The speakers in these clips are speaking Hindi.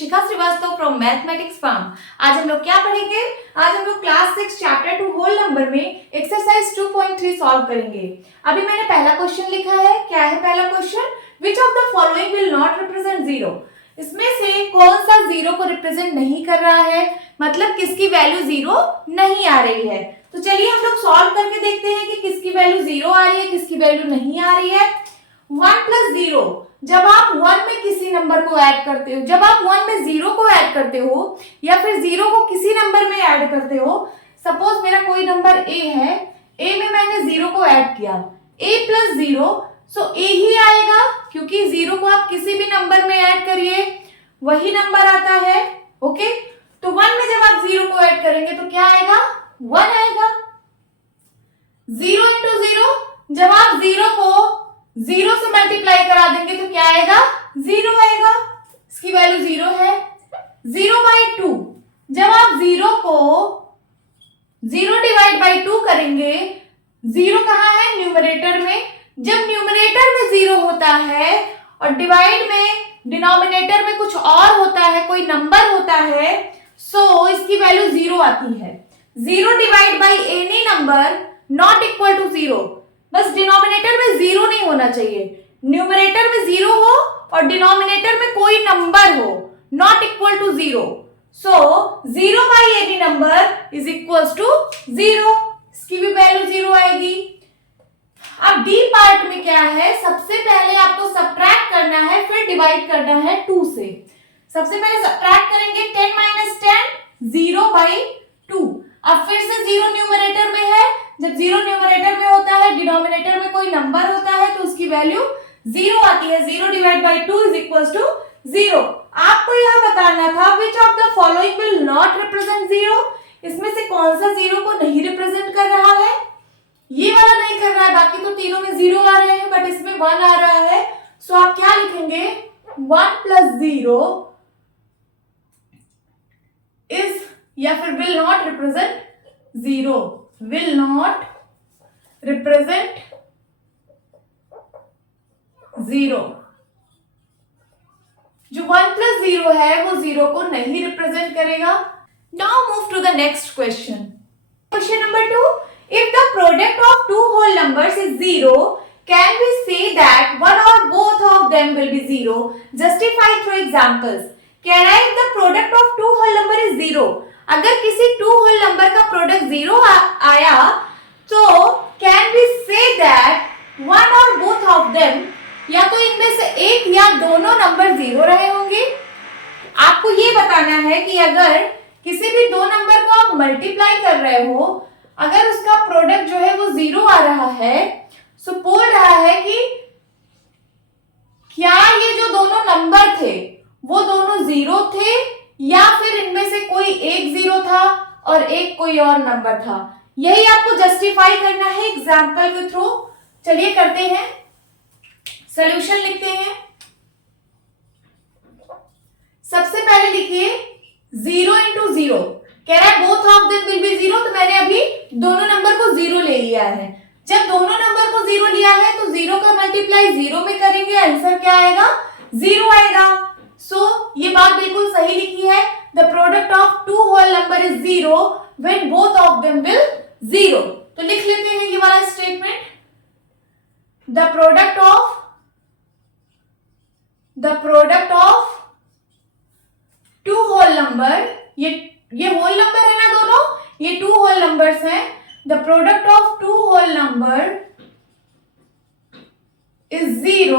Shikha Srivastava from mathematics farm. आज हम लोग क्या पढ़ेंगे? आज हम लोग क्लास 6 चैप्टर 2 होल नंबर में एक्सरसाइज 2.3 सॉल्व करेंगे। अभी मैंने पहला क्वेश्चन लिखा है। क्या है पहला question? Which of the following will not represent zero. इसमें से कौन सा जीरो को रिप्रेजेंट नहीं कर रहा है, मतलब किसकी वैल्यू जीरो नहीं आ रही है। तो चलिए हम लोग सॉल्व करके देखते हैं कि किसकी वैल्यू जीरो आ रही है, किसकी वैल्यू नहीं आ रही है। 1 प्लस जीरो, जब आप 1 में किसी नंबर को ऐड करते हो, जब आप 1 में जीरो को ऐड करते हो या फिर जीरो को किसी नंबर में ऐड करते हो, सपोज मेरा कोई नंबर ए है, ए में मैंने जीरो को ऐड किया, ए प्लस जीरो, सो ए ही आएगा, क्योंकि जीरो को आप किसी भी नंबर में ऐड करिए वही नंबर आता है। ओके, तो 1 में जब आप जीरो को ऐड करेंगे तो क्या आएगा? 1 आएगा। 0 इंटू जीरो, जब आप जीरो को जीरो से मल्टीप्लाई करा देंगे तो क्या आएगा? 0 आएगा, इसकी वैल्यू 0 है। 0/2, जब आप जीरो को 0 डिवाइड बाई 2 करेंगे, जीरो कहाँ है? न्यूमरेटर में। जब न्यूमरेटर में 0 होता है और डिवाइड में डिनोमिनेटर में कुछ और होता है, कोई नंबर होता है, सो इसकी वैल्यू 0 आती है। 0 divide by any number not equal to 0, बस डिनोमिनेटर में 0 नहीं होना चाहिए, न्यूमरेटर में 0 हो और डिनोमिनेटर में कोई नंबर हो, not equal to 0। So 0 by any number is equal to 0, इसकी भी वैल्यू 0 आएगी। अब डी पार्ट में क्या है? सबसे पहले आपको सब्ट्रैक्ट करना है, फिर डिवाइड करना है 2 से। सबसे पहले सब्ट्रैक्ट करेंगे 10 माइनस 10, 0/2। अब फिर से 0 न्यूमरेटर में है, जब 0 न्यूमरेटर में होता है, डिनोमिनेटर में कोई नंबर होता है, तो उसकी वैल्यू 0 आती है। 0 divide by 2 is equal to 0। आपको यह बताना था which of the following will not represent 0। इसमें से कौन सा 0 को नहीं रिप्रेजेंट कर रहा है? ये वाला नहीं कर रहा है, बाकी तो तीनों में 0 आ रहे हैं, बट इसमें 1 आ रहा है। सो आप क्या लिखेंगे? 1 प्लस 0 इज या फिर will not represent 0, will not represent 0। जो 1 प्लस 0 है वो 0 को नहीं रिप्रेजेंट करेगा। Now move to the next question. Question number 2, if the product of two whole numbers is 0, can we say that one or both of them will be 0? Justify through examples. कह रहा है if the product of two whole number is 0, अगर किसी two whole number का प्रोडक्ट 0 आया तो can we say that one or both of them, या तो इनमें से एक या दोनों नंबर 0 रहे होंगे। आपको ये बताना है कि अगर किसी भी दो नंबर को आप मल्टीप्लाई कर रहे हो, अगर उसका प्रोडक्ट जो है वो 0 आ रहा है, सो बोल रहा है कि क्या ये जो दोनों नंबर थे वो दोनों 0 थे या फिर इनमें से कोई एक 0 था और एक कोई और नंबर था। यही आपको जस्टिफाई करना है एग्जाम्पल के थ्रू। चलिए करते हैं, सॉल्यूशन लिखते हैं। सबसे पहले लिखिए 0 इंटू 0, कह रहा है both of them will be 0, तो मैंने अभी दोनों नंबर को 0 ले लिया है। जब दोनों नंबर को 0 लिया है तो 0 का मल्टीप्लाई 0 में करेंगे, आंसर क्या आएगा? 0 आएगा। सो ये बात बिल्कुल सही लिखी है। The product of two whole number is 0 when both of them will 0। तो लिख लेते हैं ये वाला statement. The product of two whole number, ये होल नंबर है ना दोनों, ये टू होल नंबर्स हैं। The product of two whole number is 0।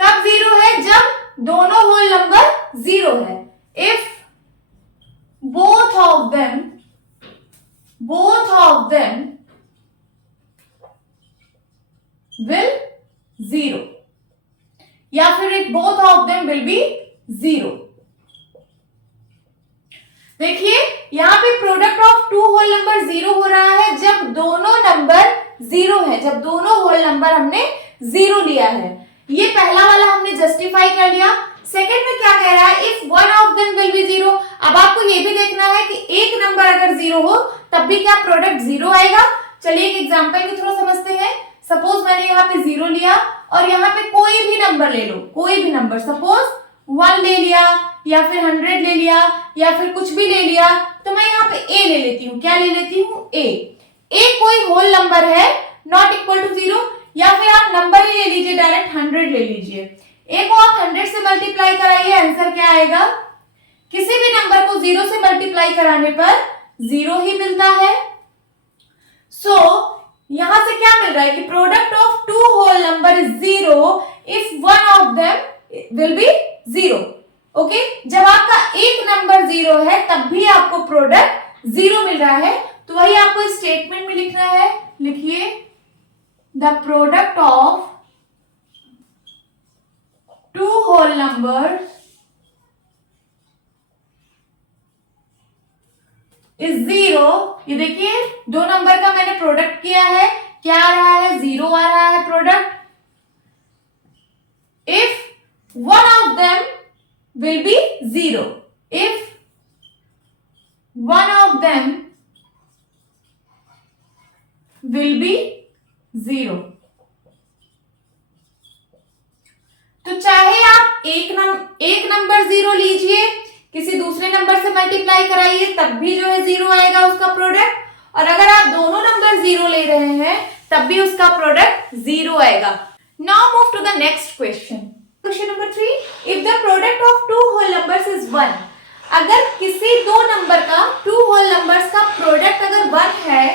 कब 0 है? जब दोनों होल नंबर 0 है। If both of them will 0, या फिर if both of them will be 0। देखिए यहाँ पे product of two whole number 0 हो रहा है जब दोनों नंबर 0 है, जब दोनों होल नंबर हमने 0 लिया है। ये पहला वाला हमने जस्टिफाई कर लिया। सेकंड में क्या कह रहा है? If one of them will be 0। अब आपको ये भी देखना है कि एक नंबर अगर 0 हो तब भी क्या प्रोडक्ट 0 आएगा। चलिए एक एग्जांपल के थ्रू समझते हैं। सपोज मैंने यहाँ पे 0 लिया और यहाँ पे कोई भी नंबर ले लो, कोई भी नंबर, सपोज 1 ले लिया या फिर 100 ले लिया या फिर कुछ भी ले लिया, तो मैं यहाँ पे a ले लेती हूँ। क्या ले लेती हूँ? a कोई होल नंबर है नॉट इक्वल टू 0, या फिर आप नंबर ही ले लीजिए, डायरेक्ट 100 ले लीजिए। a को आप 100 से मल्टीप्लाई कराइए, आंसर क्या आएगा? किसी भी नंबर को 0 से मल्टीप्लाई कराने पर 0 ही मिलता है। सो यहां से क्या मिल रहा है कि product of two whole number is 0 if one of them will be 0। Okay, जब आपका एक नंबर 0 है तब भी आपको प्रोडक्ट 0 मिल रहा है। तो वही आपको स्टेटमेंट में लिखना है, लिखिए the product of two whole numbers is 0। ये देखिए दो नंबर का मैंने प्रोडक्ट किया है, क्या आ रहा है? 0 आ रहा है product. If one of them will be 0, if one of them will be 0। तो चाहे आप एक नंबर 0 लीजिए, किसी दूसरे नंबर से मल्टीप्लाई कराइए, तब भी जो है 0 आएगा उसका प्रोडक्ट, और अगर आप दोनों नंबर 0 ले रहे हैं तब भी उसका प्रोडक्ट 0 आएगा। Now move to the next question. Question number 3, if the product of two whole numbers is 1, अगर किसी दो नंबर का टू होल नंबर्स का प्रोडक्ट अगर 1 है,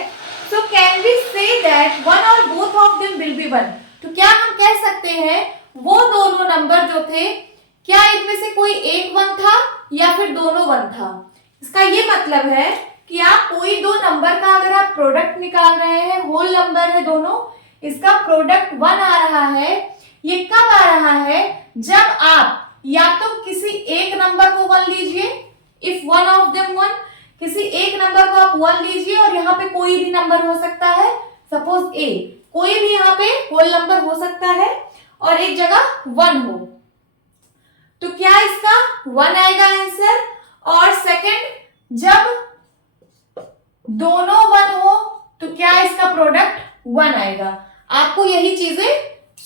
so can we say that one or both of them will be 1? तो क्या हम कह सकते हैं वो दोनों नंबर जो थे, क्या इनमें से कोई एक 1 था या फिर दोनों 1 था? इसका ये मतलब है कि आप कोई दो नंबर का अगर आप प्रोडक्ट निकाल रहे हैं, होल नंबर है दोनों, इसका प्रोडक्ट 1 आ रहा है, ये कब आ रहा है? जब आप या तो किसी एक नंबर को 1 लीजिए, इफ वन ऑफ देम 1, किसी एक नंबर को आप 1 लीजिए और यहाँ पे कोई भी नंबर हो सकता है, सपोज a, कोई भी यहाँ पे होल नंबर हो सकता है और एक जगह 1 हो, तो क्या इसका 1 आएगा आंसर। और सेकंड, जब दोनों 1 हो तो क्या इसका प्रोडक्ट 1 आएगा। आपको यही चीजें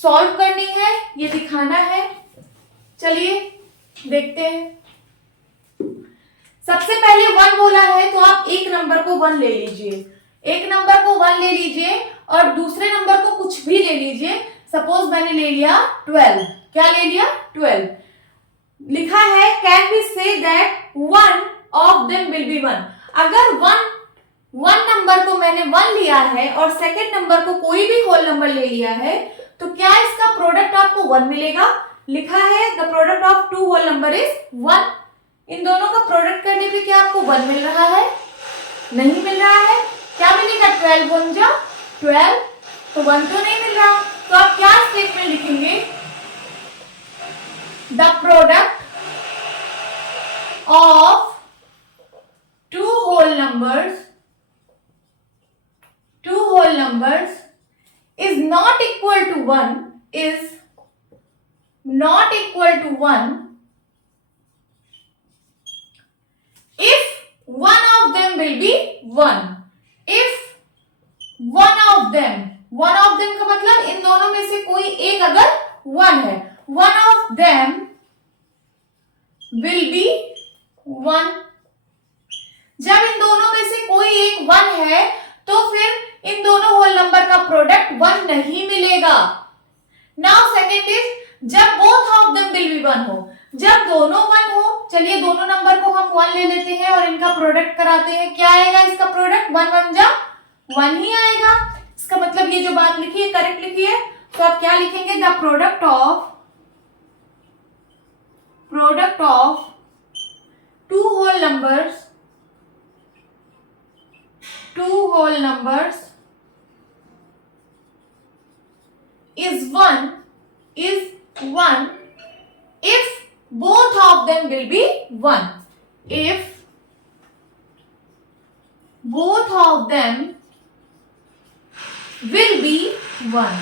सॉल्व करनी है, ये दिखाना है। चलिए देखते हैं। सबसे पहले 1 बोला है तो आप एक नंबर को 1 ले लीजिए, एक नंबर को 1 ले लीजिए और दूसरे नंबर को कुछ भी ले लीजिए। सपोज मैंने ले लिया 12, क्या ले लिया? 12। लिखा है can we say that one of them will be 1। अगर वन नंबर को मैंने 1 लिया है और सेकंड नंबर को कोई भी होल नंबर ले लिया है, तो क्या इसका प्रोडक्ट आपको 1 मिलेगा। लिखा है the product of two whole number is 1। इन दोनों का प्रोडक्ट करने पे क्या आपको 1 मिल रहा है? नहीं मिल रहा है। क्या मिलेगा? 12 1 जा 12, तो 1 तो नहीं मिल रहा। तो आप क्या स्टेटमेंट लिखेंगे? The product of two whole numbers is not equal to 1 if one of them will be 1। if one of them का मतलब इन दोनों में से कोई एक अगर 1 है, one of them will be 1। जब इन दोनों में से कोई एक 1 है तो फिर इन दोनों होल नंबर का प्रोडक्ट 1 नहीं मिलेगा। नाउ सेकंड इज जब both of them will be 1 हो, जब दोनों 1 हो, चलिए दोनों नंबर को हम 1 ले लेते हैं और इनका प्रोडक्ट कराते हैं। क्या आएगा इसका प्रोडक्ट? 1 1 जा 1 ही आएगा। इसका मतलब ये जो बात लिखी है करेक्ट लिखी है। तो आप क्या लिखेंगे? The product of two whole numbers is 1 if both of them will be 1। if both of them will be 1।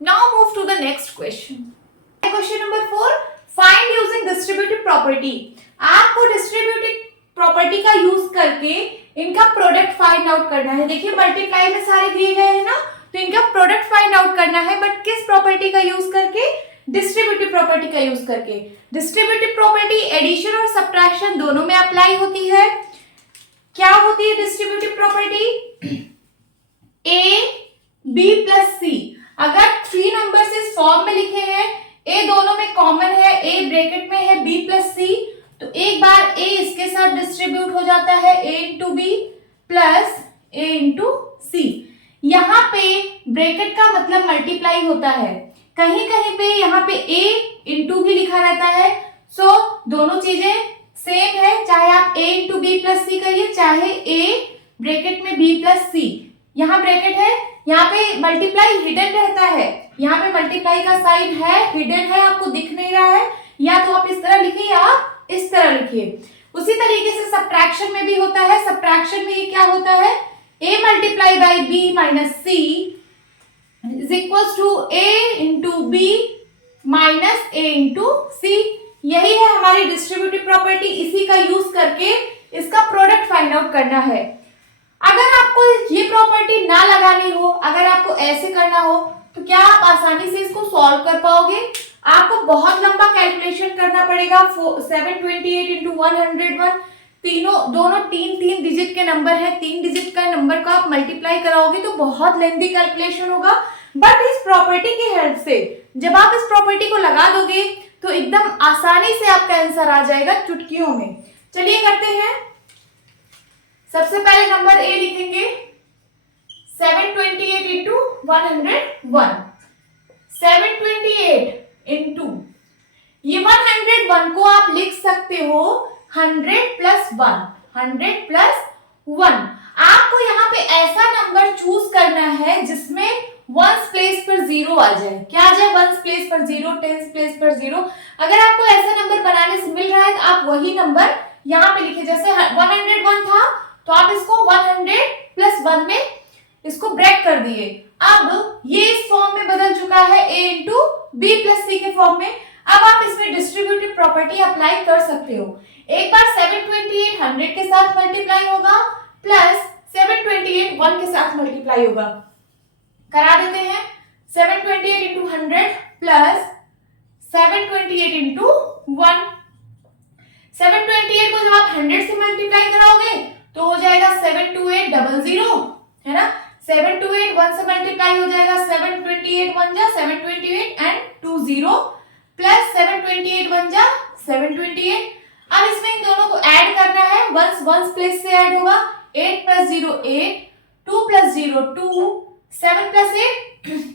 now move to the next question। question number 4, find using distributive property। आपको डिस्ट्रीब्यूटिव प्रॉपर्टी का यूज करके इनका प्रोडक्ट फाइंड आउट करना है। देखिए मल्टीप्लाई में सारे दिए गए हैं ना, तो इनका प्रोडक्ट फाइंड आउट करना है, बट किस प्रॉपर्टी का यूज करके? डिस्ट्रीब्यूटिव प्रॉपर्टी का यूज करके। डिस्ट्रीब्यूटिव प्रॉपर्टी एडिशन और सब्ट्रैक्शन दोनों में अप्लाई होती है। क्या होती है distributive property? A B plus C. अगर 3 नंबर्स इस फॉर्म में लिखे हैं, ए दोनों में कॉमन है, ए ब्रैकेट में है बी प्लस सी, तो एक बार ए इसके साथ डिस्ट्रीब्यूट हो जाता है, ए इंटू बी प्लस ए इंटू सी। यहाँ पे ब्रैकेट का मतलब मल्टीप्लाई होता है, कहीं कहीं पे यहाँ पे ए इंटू भी लिखा रहता है। सो दोनों चीजें सेम है, चाहे आप ए इंटू बी प्लस सी करिए, चाहे ए ब्रैकेट में बी प्लस सी। यहाँ ब्रैकेट है, यहाँ पे मल्टीप्लाई हिडन रहता है, यहाँ पे मल्टीप्लाई का साइन है, हिडन है, आपको दिख नहीं रहा है, या तो आप इस तरह लिखिए या आप इस तरह लिखिए। उसी तरीके से सब्ट्रैक्शन में भी होता है। सब्ट्रैक्शन में ये क्या होता है? a multiply by B minus C is equal to a into B minus a into C. यही है हमारी डिस्ट्रीब्यूटिव प्रॉपर्टी, इसी का यूज करके इसका प्रोडक्ट फाइंड आउट करना है। अगर आपको ये प्रॉपर्टी ना लगानी हो, अगर आपको ऐसे करना हो, तो क्या आप आसानी से इसको सॉल्व कर पाओगे? आपको बहुत लंबा कैलकुलेशन करना पड़ेगा। 728 इंटू 101, दोनों तीन डिजिट के नंबर है, 3 डिजिट का नंबर का आप मल्टीप्लाई कराओगे तो बहुत लेंथी कैलकुलेशन होगा। बट इस प्रॉपर्टी की हेल्प से जब आप इस प्रॉपर्टी को लगा दोगे तो एकदम आसानी से आपका आंसर आ जाएगा चुटकियों में। चलिए करते हैं। सबसे पहले नंबर ए लिखेंगे, 728 इंटू 101। 728 इंटू ये 101 को आप लिख सकते हो 100 प्लस 1, 100 प्लस 1। आपको यहाँ पे ऐसा नंबर चूज करना है जिसमें वंस प्लेस पर 0 आ जाए। क्या आ जाए? वंस प्लेस पर 0, टेंस प्लेस पर 0। अगर आपको ऐसा नंबर बनाने से मिल रहा है तो आप वही नंबर यहाँ पे लिखे। जैसे 101 था तो आप इसको 100 प्लस 1 में इसको ब्रेक कर दिए। अब ये इस फॉर्म में बदल चुका है, a इंटू बी प्लस सी के फॉर्म में। अब आप इसमें डिस्ट्रीब्यूटिव प्रॉपर्टी अप्लाई कर सकते हो। एक बार 728 100 के साथ मल्टीप्लाई होगा, प्लस 728 1 के साथ मल्टीप्लाई होगा। करा देते हैं। 728 इंटू 100 प्लस 728 इंटू 1। 728 को जब आप 100 से मल्टीप्लाई कराओगे तो हो जाएगा 72800, है ना। 728 1 से मल्टीप्लाई हो जाएगा 728 1 जा 728 एंड 20 प्लस 728 1 जा 728। अब इसमें इन दोनों को ऐड करना है, वंस प्लेस से ऐड होगा। 8 प्लस 0 8, 2 प्लस 0 2, 7 प्लस 8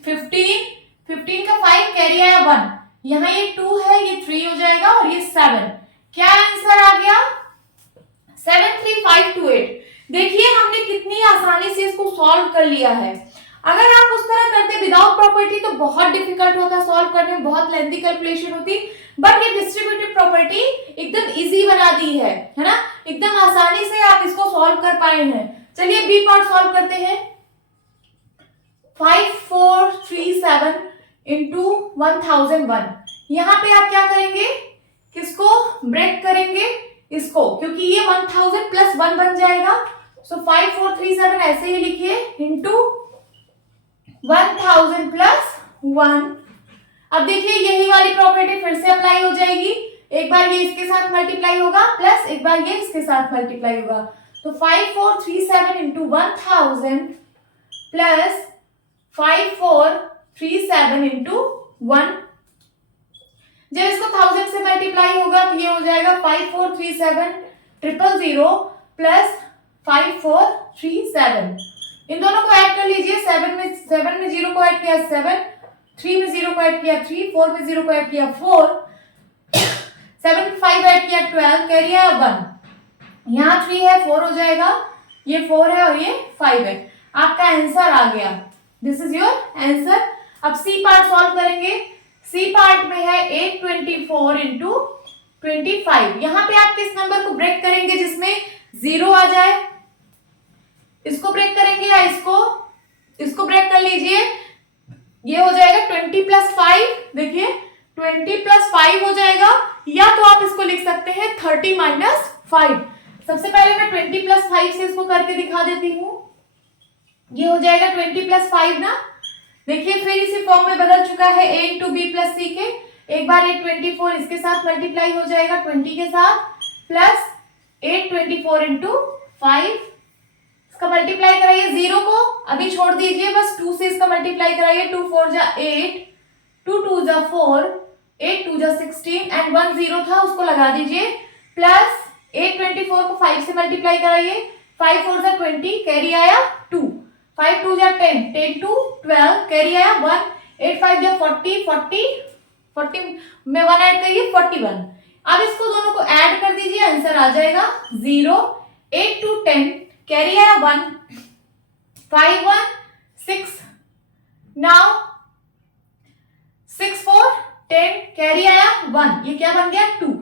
15, 15 का 5 कैरी आया 1, यहाँ ये 2 है, ये 3 हो जाएगा और ये 7। क्या आंसर आ गया? 73528। देखिए हमने कितनी आसानी से इसको सॉल्व कर लिया है। अगर आप उस तरह करते विदाउट प्रॉपर्टी तो बहुत डिफिकल्ट होता सॉल्व करने में, बहुत लेंथी कैलकुलेशन होती। बट ये डिस्ट्रीब्यूटिव प्रॉपर्टी एकदम इजी बना दी है ना, एकदम आसानी से आप इसको सॉल्व कर पाए हैं। चलिए बी पार्ट सॉल्व करते हैं। 5437 इंटू 1001। यहाँ पे आप क्या करेंगे? किसको ब्रेक करेंगे? इसको, क्योंकि ये 1000 प्लस 1 बन जाएगा। सो 5437 ऐसे ही लिखिए इंटू 1000 प्लस 1। अब देखिए यही वाली प्रॉपर्टी फिर से अप्लाई हो जाएगी। एक बार ये इसके साथ मल्टीप्लाई होगा, प्लस एक बार ये इसके साथ मल्टीप्लाई होगा। तो 5437 इंटू 1000 प्लस 5437 इंटू 1। जब इसको 1000 से मल्टीप्लाई होगा तो ये हो जाएगा 5437 प्लस 5437। इन दोनों को ऐड कर लीजिए। 7 में 0 को ऐड किया 7, 3 में 0 को ऐड किया 3, 4 में 0 को ऐड किया 4, 7 में 5 ऐड किया 12, कैरी है 1। यहाँ 3 है, 4 हो जाएगा, ये 4 है और ये 5 है। आपका आंसर आ गया। This is your answer. अब सी पार्ट सॉल्व करेंगे। सी पार्ट में है 824 इंटू 25। यहाँ पे आप किस नंबर को ब्रेक करेंगे जिसमें 0 आ जाए? इसको ब्रेक करेंगे या इसको ब्रेक कर लीजिए। ये हो जाएगा 20 प्लस 5। देखिए 20 प्लस 5 हो जाएगा, या तो आप इसको लिख सकते हैं 30 माइनस 5। सबसे पहले मैं 20 प्लस 5 से इसको करके दिखा देती हूँ। ये हो जाएगा 20 प्लस 5 ना। देखिए फिर इसी फॉर्म में बदल चुका है a इंटू बी प्लस सी के। एक बार 824 इसके साथ मल्टीप्लाई हो जाएगा 20 के साथ, प्लस 824 इंटू 5, इसका मल्टीप्लाई कराइए, 0 को अभी छोड़ दीजिए, बस 2 से इसका मल्टीप्लाई कराइए। 2 4 जा 8, 2 2 जा 4, 8 2 जा 16 एंड 1 0 था उसको लगा दीजिए, प्लस 824 को 5 से मल्टीप्लाई कराइए, 5 4 जा 20, कैरी आया 2, 5 2 जा 10, 10 2 12, कैरी आया 1, 8 5 जा 40 में 1 ऐड करिए 41। अब इसको दोनों को ऐड कर दीजिए, आंसर आ जाएगा 0, 8 2 10, कैरी आया 1, 5 1 6, नाउ 6 4 10, कैरी आया 1, ये क्या बन गया 2,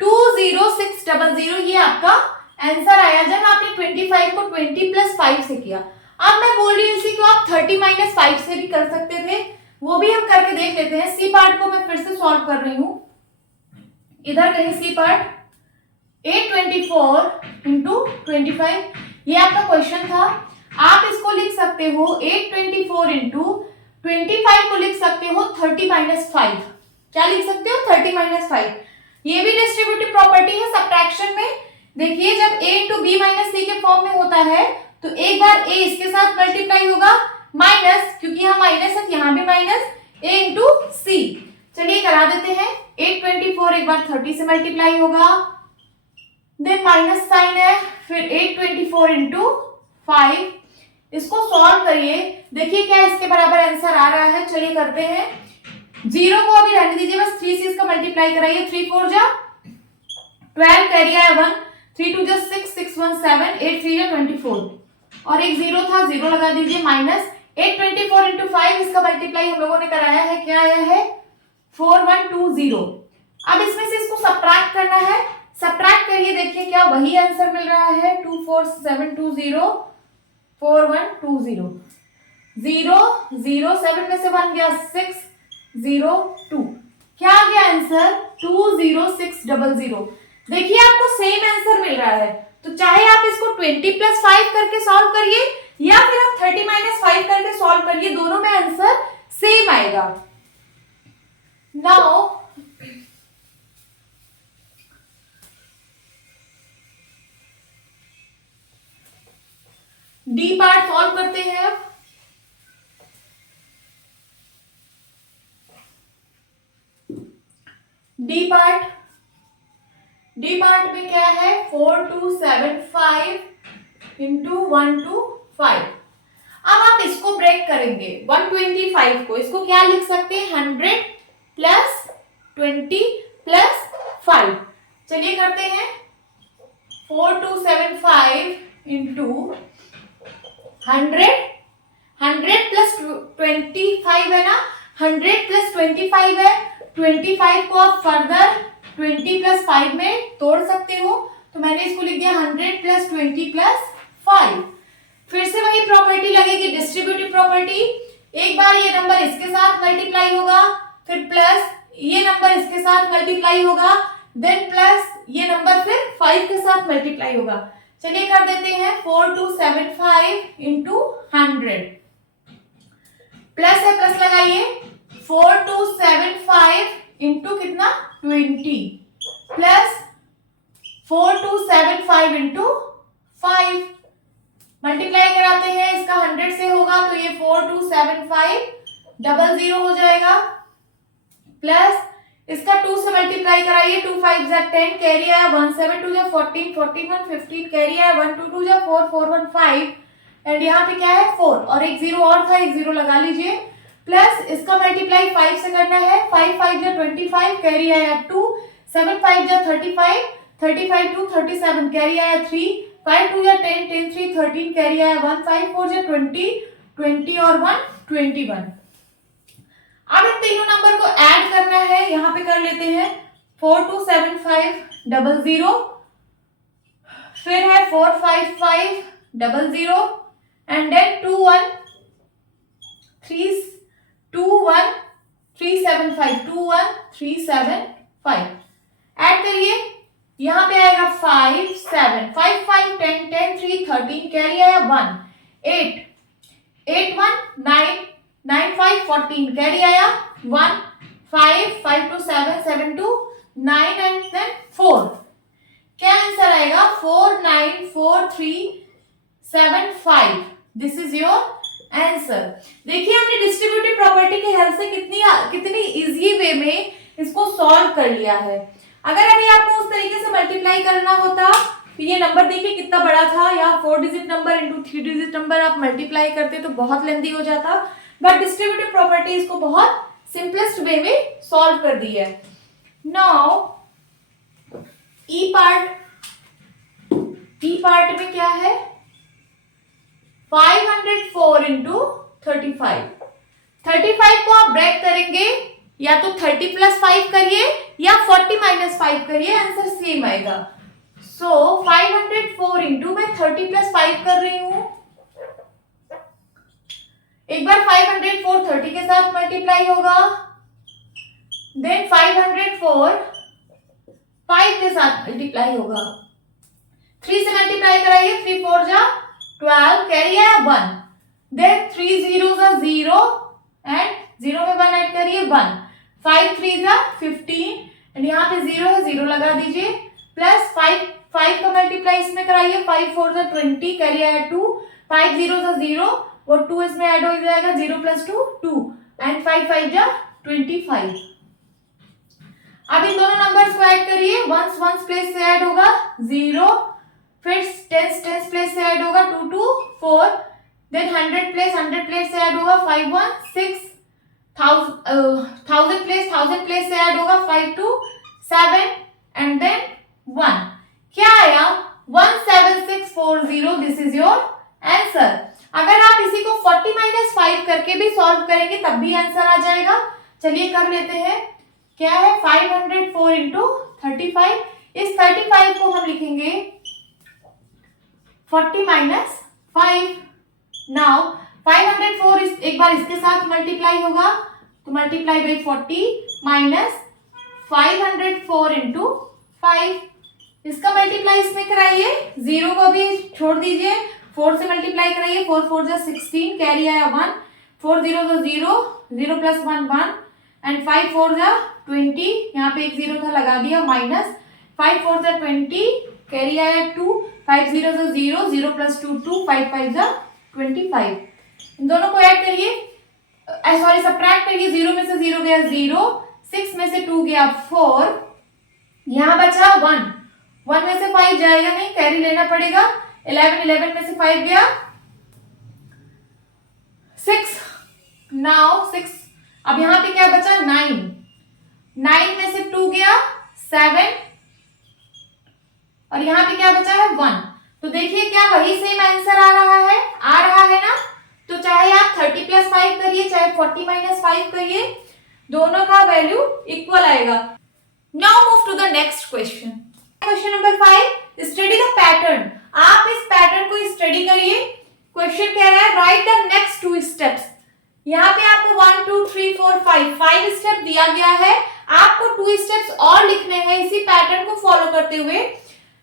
20600, ये आपका आंसर आया जब आपने 25 को 20 प्लस 5 से किया। अब मैं बोल रही हूँ इसी को आप 30 माइनस 5 से भी कर सकते थे, वो भी हम करके देख लेते हैं। सी पार्ट को मैं फिर से सॉल्व कर रही हूँ, इधर कहीं सी पार्ट 824 इंटू 25, ये आपका क्वेश्चन था। आप इसको लिख सकते हो 824 इंटू 25 को लिख सकते हो 30 माइनस 5। क्या लिख सकते हो 30 माइनस 5। ये भी डिस्ट्रीब्यूटिव प्रॉपर्टी है सब्ट्रैक्शन में। देखिए जब a इंटू बी माइनस सी के फॉर्म में होता है तो एक बार a इसके साथ मल्टीप्लाई होगा, माइनस क्योंकि यहाँ माइनस है यहाँ भी माइनस, a इंटू सी। चलिए करा देते हैं, 824 एक बार 30 से मल्टीप्लाई होगा, देन माइनस साइन है, फिर 824 इंटू 5, इसको सॉल्व करिए, देखिए क्या इसके बराबर आंसर आ रहा है। चलिए करते हैं, 0 को अभी रहने दीजिए, बस 3 से इसका मल्टीप्लाई कराइए, 3 4 जा 12, कैरी आया 1, 3 2 जा 6, 6 1 7, 8 3 जा 24 और एक 0 था, 0 लगा दीजिए, माइनस 824 इंटू 5, इसका मल्टीप्लाई हम लोगों ने कराया है, क्या आया है 4120। अब इसमें से इसको सब्ट्रैक्ट करना है, सब्ट्रैक्ट करिए, देखिए क्या वही आंसर मिल रहा है 24720 4120, 0 0 7 में से 1 गया 6 0 2, क्या आ गया आंसर 20600। देखिए आपको सेम आंसर मिल रहा है, तो चाहे आप इसको 20 प्लस 5 करके सॉल्व करिए या फिर आप 30 माइनस 5 करके सॉल्व करिए, दोनों में आंसर सेम आएगा। नाउ डी पार्ट सॉल्व करते हैं। अब डी पार्ट में क्या है 4275 इंटू 125। अब आप इसको ब्रेक करेंगे, 125 को इसको क्या लिख सकते हैं 100 प्लस 20 प्लस 5। चलिए करते हैं, 4275 इंटू 100 प्लस 25 है ना, 100 प्लस 25 है, 25 को आप फर्दर 20 प्लस 5 में तोड़ सकते हो, तो मैंने इसको लिख दिया 100 प्लस 20 प्लस 5। फिर से वही प्रॉपर्टी लगेगी, डिस्ट्रीब्यूटिव प्रॉपर्टी। एक बार ये नंबर इसके साथ मल्टीप्लाई होगा, फिर प्लस ये नंबर इसके साथ मल्टीप्लाई होगा, देन प्लस ये नंबर फिर 5 के साथ मल्टीप्लाई होगा। चलिए कर देते हैं, 4275 इंटू 100, प्लस है प्लस लगाइए, 4275 इंटू कितना 20 प्लस 4275 इंटू 5, मल्टीप्लाई कराते हैं, इसका 100 से होगा तो ये 427500 हो जाएगा, प्लस इसका 2 से मल्टीप्लाई कराइए, 2 5 जा 10, कैरी आया 1, 7 2 जा 14, 14 1 15, कैरी आया 1, 2 2 जा 4, 4 1 5 एंड यहाँ पे क्या है 4 और एक 0 और था, एक 0 लगा लीजिए, प्लस इसका मल्टीप्लाई 5 से करना है, 5 5 जा 25, कैरी आया 2, 7 5 जा 35, 35 2 37, कैरी आया 3, 5 2 जा 10, 10 3 13, कैरी आया 1, 5 4 जा 20, 20 और 1 21। अब इन तीनों नंबर को ऐड करना है, यहाँ पे कर लेते हैं, 427500, फिर है 45500 एंड देन 21375 ऐड करिए, यहाँ पे आएगा 5 7 5 13 कैरी आया 1, 8 8 1 9 9 5 14 कैरी आया 1, 5 5 2 7 7 2 9 एंड देन 4। क्या आंसर आएगा? 4 9 4 3 7 5। This is your answer. देखिए हमने डिस्ट्रीब्यूटिव प्रॉपर्टी की हेल्प से कितनी इजी वे में इसको सॉल्व कर लिया है। अगर अभी आपको उस तरीके से मल्टीप्लाई करना होता तो ये नंबर देखिए कितना बड़ा था, यहाँ 4 digit number into 3 digit number आप मल्टीप्लाई करते तो बहुत लेंथी हो जाता, बट डिस्ट्रीब्यूटिव प्रॉपर्टी इसको बहुत सिंपलेस्ट वे में सॉल्व कर दी है। नाउ ई पार्ट में क्या है? 504 इंटू 35। 35 को आप ब्रेक करेंगे, या तो 30 प्लस 5 करिए या 40 माइनस 5 करिए, आंसर सेम आएगा। सो 504 इंटू मैं 30 प्लस 5 कर रही हूं। एक बार 504 30 के साथ मल्टीप्लाई होगा, देन 504 5 के साथ मल्टीप्लाई होगा। 3 से मल्टीप्लाई कराइए, 3 4 जा 12 कैरी है 1, देन 3 0 जा 0 एंड 0 में 1 ऐड करिए 1, 5 3 जा 15 एंड यहाँ पे 0 है 0 लगा दीजिए, प्लस 5 का मल्टीप्लाई इसमें कराइए, 5 4 जा 20 कैरी है 2, 5 0 जा 0 और 2 इसमें ऐड हो जाएगा, 0 प्लस 2 2 एंड 5 5 जा 25। अब इन दोनों नंबर्स को ऐड करिए, वंस प्लेस से ऐड होगा 0, फिर टेंस प्लेस से ऐड होगा 2 2 4, देन 100 प्लेस से ऐड होगा 5 1 6, 1000 प्लेस से ऐड होगा 5 2 7 एंड देन 1। क्या आया? 17640। This is your answer. अगर आप इसी को 40 माइनस 5 करके भी सॉल्व करेंगे तब भी आंसर आ जाएगा। चलिए कर लेते हैं। क्या है? 504 इंटू 35। इस 35 को हम लिखेंगे 40 माइनस 5। नाउ 504 एक बार इसके साथ मल्टीप्लाई होगा तो मल्टीप्लाई बाई 40 माइनस 504 इंटू 5। इसका मल्टीप्लाई इसमें कराइए, 0 को भी छोड़ दीजिए, 4 से मल्टीप्लाई कराइए, 4 4 जा 16 कैरी आया 1, 4 0 जा 0, 0 प्लस 1 1 एंड 5 4 जा 20, यहाँ पे एक 0 था लगा दिया, माइनस 5 4 जा 20 कैरी आया 2, 5 0 जा 0, 0 प्लस 2 2, 5 5 जा 25। इन दोनों को ऐड करिए, सॉरी सब्ट्रैक्ट करिए, 0 में से 0 गया 0, 6 में से 2 गया 4, यहाँ बचा 1, 1 में से 5 जाएगा नहीं, कैरी लेना पड़ेगा, 11 में से 5 गया 6, नाउ 6, अब यहाँ पे क्या बचा 9, 9 में से 2 गया 7 और यहाँ पे क्या बचा है 1। तो देखिए क्या वही सेम आंसर आ रहा है ना। तो चाहे आप 30 प्लस 5 करिए चाहे 40 माइनस 5 करिए, दोनों का वैल्यू इक्वल आएगा। Now move to the next question. Question number 5, study the pattern. आप इस पैटर्न को स्टडी करिए। क्वेश्चन कह रहा है राइट द नेक्स्ट 2 स्टेप्स। यहाँ पे आपको 1 2 3 4 5 स्टेप दिया गया है, आपको 2 स्टेप्स और लिखने हैं इसी पैटर्न को फॉलो करते हुए।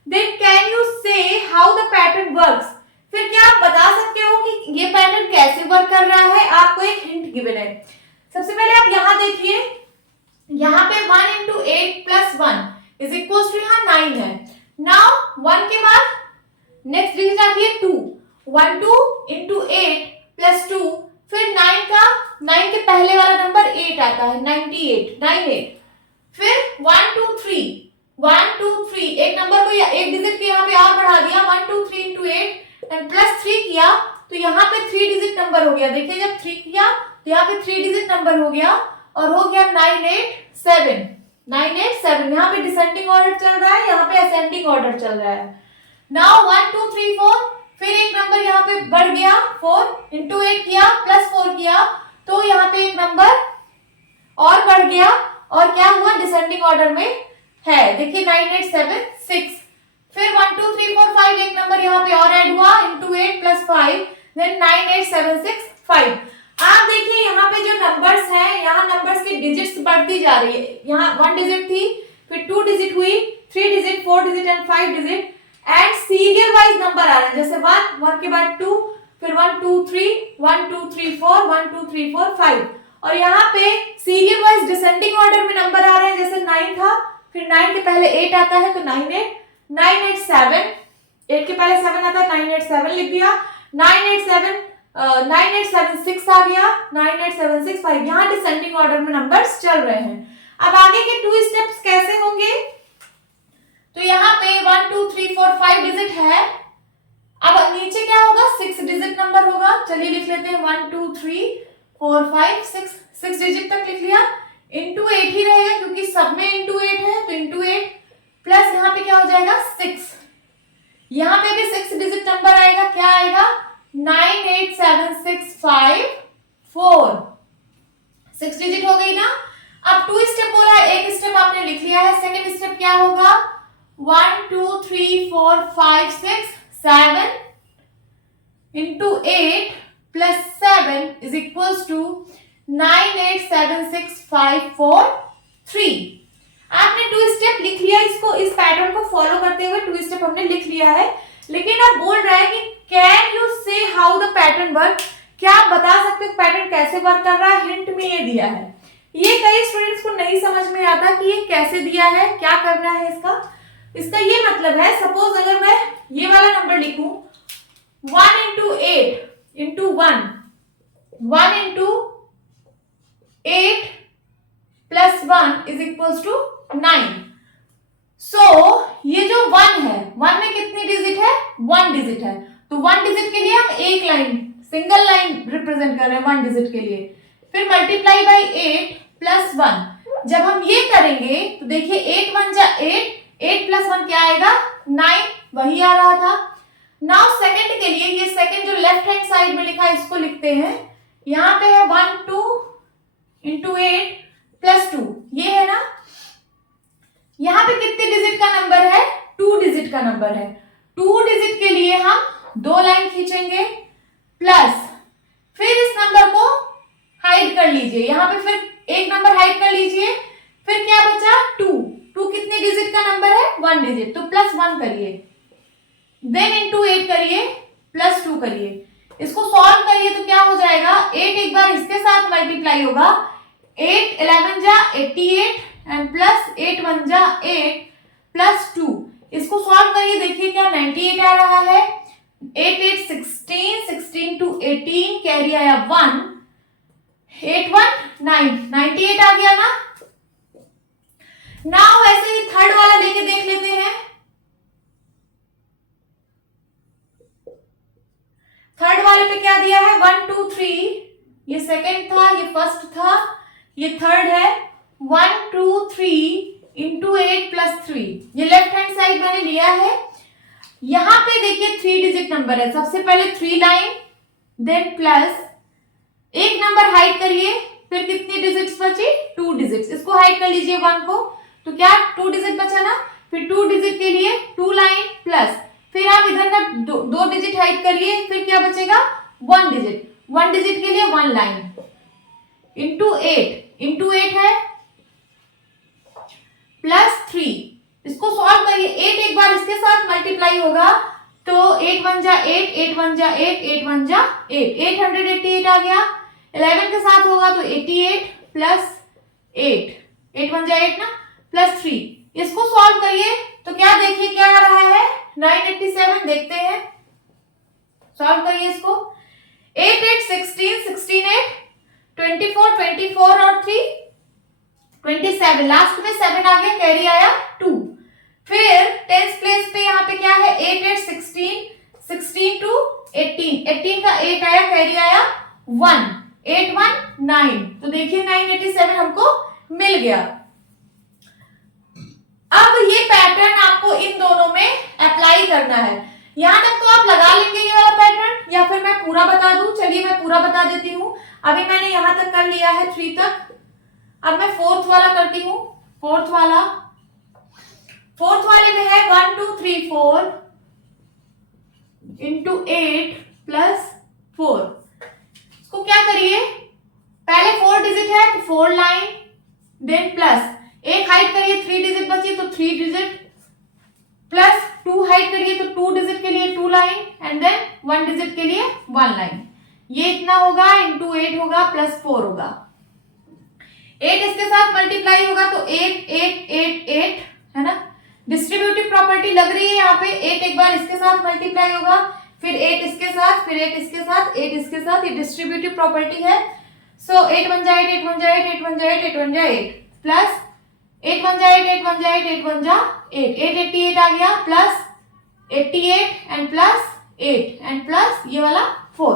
देन कैन यू से हाउ द पैटर्न वर्क्स। फिर क्या आप बता सकते हो कि ये पैटर्न कैसे वर्क कर रहा है? आपको एक हिंट गिवन है। सबसे पहले आप यहाँ देखिए, यहाँ पे 1 into 8 plus 1 is equal to यहाँ 9 है। नाउ 1 के बाद नेक्स्ट डिजिट आती है 2, 1 2 इंटू 8 प्लस 2, फिर 9 के पहले वाला नंबर 8 आता है, 98। फिर 1 2 3 1 2 3 एक नंबर को एक डिजिट के यहाँ पे और बढ़ा दिया, 1 2 3 इंटू 8 एंड प्लस 3 किया तो यहाँ पे 3 डिजिट नंबर हो गया। देखिए जब 3 किया तो यहाँ पे 3 डिजिट नंबर हो गया और हो गया 987। यहाँ पे डिसेंडिंग ऑर्डर चल रहा है, यहाँ पे असेंडिंग ऑर्डर चल रहा है। नाउ 1 2 3 4 फिर एक नंबर यहाँ पे बढ़ गया, 4 इंटू 8 किया प्लस 4 किया तो यहाँ पे एक नंबर और बढ़ गया और क्या हुआ डिसेंडिंग ऑर्डर में है। देखिए 9876। फिर 1 2 3 4 5 एक नंबर यहाँ पे और ऐड हुआ, इंटू 8 प्लस 5 देन 98765। आप देखिए यहाँ पे जो नंबर्स हैं, यहाँ नंबर्स की डिजिट्स बढ़ती जा रही है। यहाँ 1 डिजिट थी, फिर 2 डिजिट हुई, 3 digit, 4 digit and 5 digit. And serial wise number आ रहे हैं, जैसे 1 के बाद 2, फिर 1 2 3, 1 2 3 4, 1 2 3 4 5, और यहाँ पे सीरियल वाइज डिसेंडिंग ऑर्डर में नंबर आ रहे हैं, जैसे 9 था, फिर 9 के पहले 8 आता है तो 9 8 9 8 7, 8 के पहले 7 आता है, 9 8 7 लिख दिया, 9 8 7 9 8 7 6 आ गया, 9 8 7 6 5, यहाँ डिसेंडिंग ऑर्डर में नंबर्स चल रहे हैं। अब आगे के 2 स्टेप्स कैसे होंगे, तो यहाँ पे 1 2 3 4 5 डिजिट है, अब नीचे क्या होगा, 6 डिजिट नंबर होगा, चलिए लिख लेते हैं 1 2 3 4 5 6 डिजिट तक लिख लिया, इंटू 8 ही रहेगा क्योंकि सब में इंटू 8 है, तो इंटू 8 प्लस यहाँ पे क्या हो जाएगा 6, यहाँ पे भी 6 डिजिट नंबर आएगा, क्या आएगा 9 8 7 6 5 4, 6 डिजिट हो गई ना। अब 2 स्टेप बोला है, एक स्टेप आपने लिख लिया है, सेकंड स्टेप क्या होगा 1 2 3 4 5 6 7 into 8 plus 7 is equals to 9 8 7 6 5 4 3। आपने 2 स्टेप लिख लिया, इसको इस पैटर्न को फॉलो करते हुए 2 स्टेप हमने लिख लिया है, लेकिन अब बोल रहा है कि कैन यू से हाउ द पैटर्न वर्क, क्या आप बता सकते हो पैटर्न कैसे वर्क कर रहा है, हिंट में ये दिया है। ये कई स्टूडेंट्स को नहीं समझ में आता कि ये कैसे दिया है, क्या करना है इसका ये मतलब है, सपोज अगर मैं ये वाला नंबर लिखूं 1 into 8 into 1 1 into 8 plus 1 is equals to 9। सो ये जो 1 है, 1 में कितनी डिजिट है, 1 डिजिट है, तो 1 डिजिट के लिए हम एक लाइन सिंगल लाइन रिप्रेजेंट कर रहे हैं 1 डिजिट के लिए, फिर मल्टीप्लाई बाई 8 प्लस 1। जब हम ये करेंगे तो देखिए 8 1 जा 8, 8 प्लस 1 क्या आएगा 9, वही आ रहा था। नाउ सेकंड के लिए, ये सेकंड जो लेफ्ट हैंड साइड में लिखा है इसको लिखते हैं, यहाँ पे है 1 2 इंटू 8 प्लस 2, ये है ना, यहाँ पे कितने डिजिट का नंबर है, 2 डिजिट का नंबर है, 2 डिजिट के लिए हम 2 लाइन खींचेंगे, प्लस फिर इस नंबर को हाइड कर लीजिए, यहाँ पे फिर एक नंबर हाइड कर लीजिए, फिर क्या बचा 2 कितने डिजिट का नंबर है 1 डिजिट, तो प्लस 1 करिए, देन इंटू 8 करिए, प्लस 2 करिए, इसको सॉल्व करिए तो क्या हो जाएगा 8 एक बार इसके साथ मल्टीप्लाई होगा, 8 11 जा 88 एंड प्लस 8 1 जा 8 प्लस 2, इसको सॉल्व करिए, देखिए क्या 98 आ रहा है, 8 8 16 16 टू 18 कैरी आया 1, 8 1 9 98 आ गया ना। नाउ ऐसे ही थर्ड वाला लेके देख लेते हैं, थर्ड वाले पे क्या दिया है 1 2 3, ये सेकंड था, ये फर्स्ट था, ये थर्ड है 1 2 3 इंटू 8 प्लस 3, ये लेफ्ट हैंड साइड मैंने लिया है। यहां पे देखिए 3 डिजिट नंबर है, सबसे पहले 3 लाइन, देन प्लस एक नंबर हाइड करिए, फिर कितनी डिजिट्स बची 2 डिजिट्स, इसको हाइड कर लीजिए 1 को, तो क्या 2 डिजिट बचा ना, फिर 2 डिजिट के लिए 2 लाइन प्लस, फिर आप इधर का 2 डिजिट हाइड करिए, फिर क्या बचेगा 1 डिजिट, 1 डिजिट के लिए 1 लाइन इंटू 8 है प्लस 3, इसको सॉल्व करिए, 8 एक बार इसके साथ मल्टीप्लाई होगा तो 8 1 जा 8, 8 1 जा 8, 8 1 जा 8, 888 आ गया, 11 के साथ होगा तो 88 प्लस 8, 8 1 जा 8 ना, प्लस 3, इसको सॉल्व करिए तो क्या देखिए क्या आ रहा है 987, देखते हैं, सॉल्व करिए इसको, 8 8 16 16 8 24 24 और 3 27, लास्ट में 7 आ गया, कैरी आया 2, फिर टेंस प्लेस पे यहाँ पे क्या है 8 8 16 16 टू 18 का 8 आया, कैरी आया 1, 8 1 9, तो देखिए 987 हमको मिल गया। अब ये पैटर्न आपको इन दोनों में अप्लाई करना है, यहां तक तो आप लगा लेंगे ये वाला पैटर्न, या फिर मैं पूरा बता दूं, चलिए मैं पूरा बता देती हूँ। अभी मैंने यहां तक कर लिया है 3 तक, अब मैं फोर्थ वाला करती हूँ। फोर्थ वाले में है 1 2 3 4 इंटू 8 प्लस 4, इसको क्या करिए, पहले 4 डिजिट है तो 4 लाइन, देन प्लस एक हाइड करिए, 3 डिजिट बची तो 3 डिजिट, प्लस 2 हाइड करिए 1 लाइन, ये इतना होगा इंटू 8 होगा प्लस 4 होगा, 8 इसके साथ मल्टीप्लाई होगा तो 8 8 8 8 है ना। डिस्ट्रीब्यूटिव प्रॉपर्टी लग रही है यहाँ पे, 8 एक बार इसके साथ मल्टीप्लाई होगा, फिर 8 इसके साथ, फिर 8 इसके साथ, 8 इसके साथ, ये डिस्ट्रीब्यूटिव प्रॉपर्टी है। सो 8 1 जा 8, 8 1 जा 8, 8 1 जा 8, 8 1 जा 8 प्लस 8 1 जा 8, 8 1 जा 8, 8 1 जा 8, 888 आ गया plus 88 and plus 8 and plus ये वाला 4,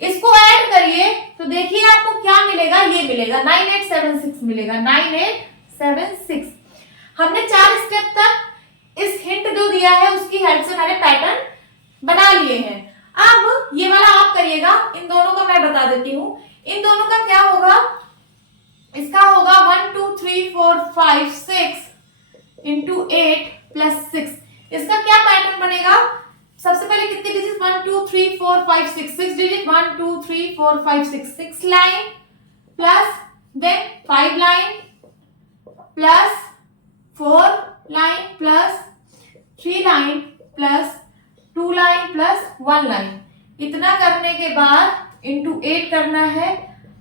इसको ऐड करिए तो देखिए आपको क्या मिलेगा, ये मिलेगा 9876 मिलेगा, 9876। हमने 4 स्टेप तक इस हिंट जो दिया है उसकी हेल्प से मैंने पैटर्न बना लिए हैं। अब ये वाला आप करिएगा, इन दोनों का मैं बता देती हूं, इन दोनों का क्या होगा, इसका होगा 1 2 3 4 5 6 इंटू 8 प्लस 6, इसका क्या पैटर्न बनेगा, सबसे पहले कितने digit 1 2 3 4 5 6, 6 digit 1 2 3 4 5 6, 6 line plus then 5 line plus 4 line plus 3 line plus 2 line plus 1 line, इतना करने के बाद इंटू 8 करना है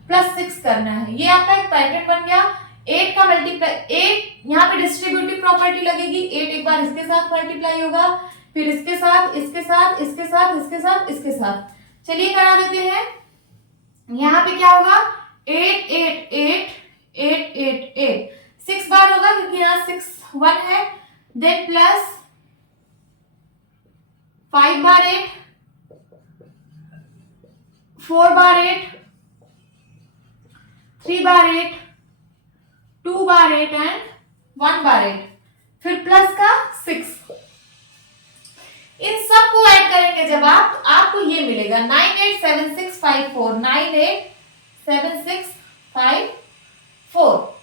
प्लस 6 करना है, ये आपका एक पैटर्न बन गया। 8 का मल्टीप्लाई, 8 यहाँ पे डिस्ट्रीब्यूटिव प्रॉपर्टी लगेगी, 8 एक बार इसके साथ मल्टीप्लाई होगा, फिर इसके साथ, इसके साथ, इसके साथ, इसके साथ, इसके साथ, चलिए करा देते हैं। यहाँ पे क्या होगा 8 8 8 8 8 8, 6 बार होगा क्योंकि यहाँ 6 1 है, देन प्लस 5 बार 8, 4 बार 8, 3 बार 8, 2 बार 8 एंड 1 बार 8, फिर प्लस का 6, इन सब को ऐड करेंगे जब आप तो आपको ये मिलेगा 987654, 987654।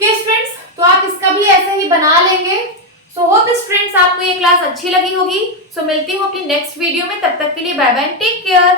ओके स्टूडेंट्स, तो आप इसका भी ऐसे ही बना लेंगे। सो होप स्टूडेंट्स आपको ये क्लास अच्छी लगी होगी। सो मिलती हूँ अपनी नेक्स्ट वीडियो में, तब तक के लिए बाय बाय, टेक केयर।